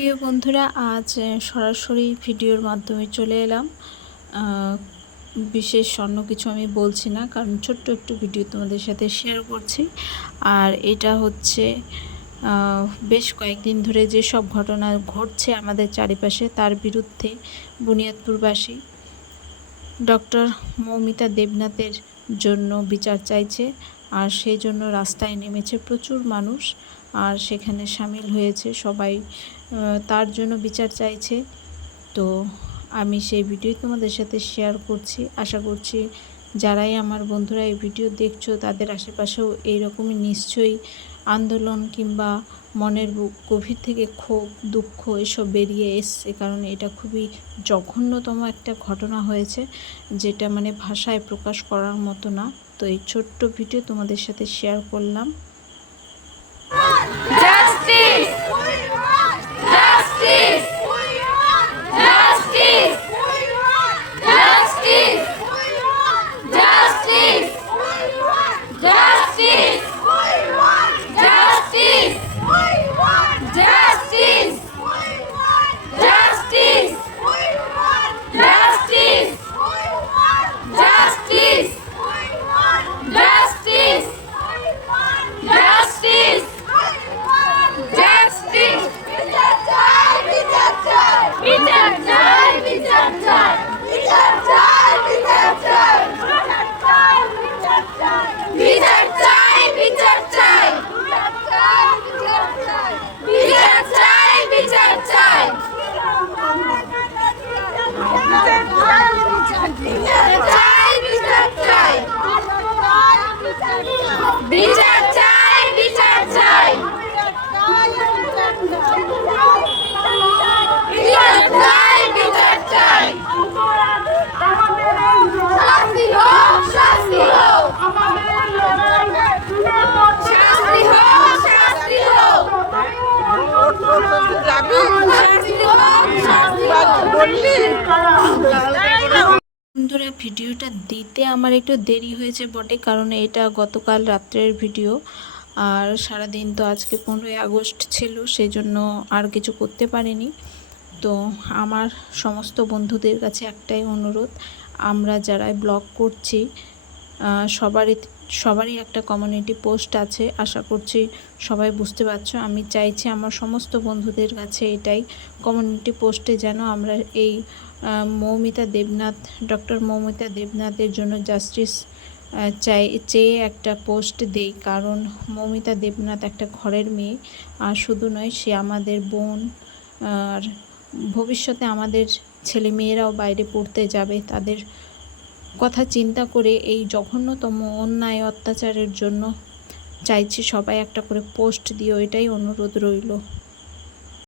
প্রিয় বন্ধুরা, আজ সরাসরি ভিডিওর মাধ্যমে চলে এলাম। বিশেষ অন্য কিছু আমি বলছি না, কারণ ছোট্ট একটু ভিডিও তোমাদের সাথে শেয়ার করছি। আর এটা হচ্ছে বেশ কয়েকদিন ধরে যে সব ঘটনা ঘটছে আমাদের চারিপাশে, তার বিরুদ্ধে বুনিয়াদপুরবাসী ডক্টর মৌমিতা দেবনাথের জন্য বিচার চাইছে। আর সেই জন্য রাস্তায় নেমেছে প্রচুর মানুষ। আর সেখানে সামিল হয়েছে সবাই তার জন্য বিচার চাইছে। তো আমি সেই ভিডিও তোমাদের সাথে শেয়ার করছি। আশা করছি যারাই আমার বন্ধুরা এই ভিডিও দেখছ, তাদের আশেপাশেও এইরকমই নিশ্চয়ই আন্দোলন কিংবা মনের গভীর থেকে ক্ষোভ, দুঃখ এসব বেরিয়ে এসছে। কারণ এটা খুবই জঘন্যতম একটা ঘটনা হয়েছে, যেটা মানে ভাষায় প্রকাশ করার মতো না। তো এই ছোট্ট ভিডিও তোমাদের সাথে শেয়ার করলাম। Sim! বন্ধুরা, ভিডিওটা দিতে আমার একটু দেরি হয়েছে বটে, কারণ এটা গতকাল রাত্রের ভিডিও। আর সারাদিন তো আজকে পনেরোই আগস্ট ছিল সেই জন্য আর কিছু করতে পারিনি। তো আমার সমস্ত বন্ধুদের কাছে একটাই অনুরোধ, আমরা যারা ব্লগ করছি সবারই সবারই একটা কমিউনিটি পোস্ট আছে। আশা করছি সবাই বুঝতে পারছ। আমি চাইছি আমার সমস্ত বন্ধুদের কাছে এটাই কমিউনিটি পোস্টে যেন আমরা এই মৌমিতা দেবনাথ ডক্টর মৌমিতা দেবনাথের জন্য জাস্টিস চাই, চেয়ে একটা পোস্ট দেই। কারণ মৌমিতা দেবনাথ একটা ঘরের মেয়ে। আর শুধু নয়, সে আমাদের বোন। আর ভবিষ্যতে আমাদের ছেলে মেয়েরাও বাইরে পড়তে যাবে। তাদের কথা চিন্তা করে এই জঘন্যতম অন্যায় অত্যাচারের জন্য চাইছি সবাই একটা করে পোস্ট দিও, এটাই অনুরোধ রইল।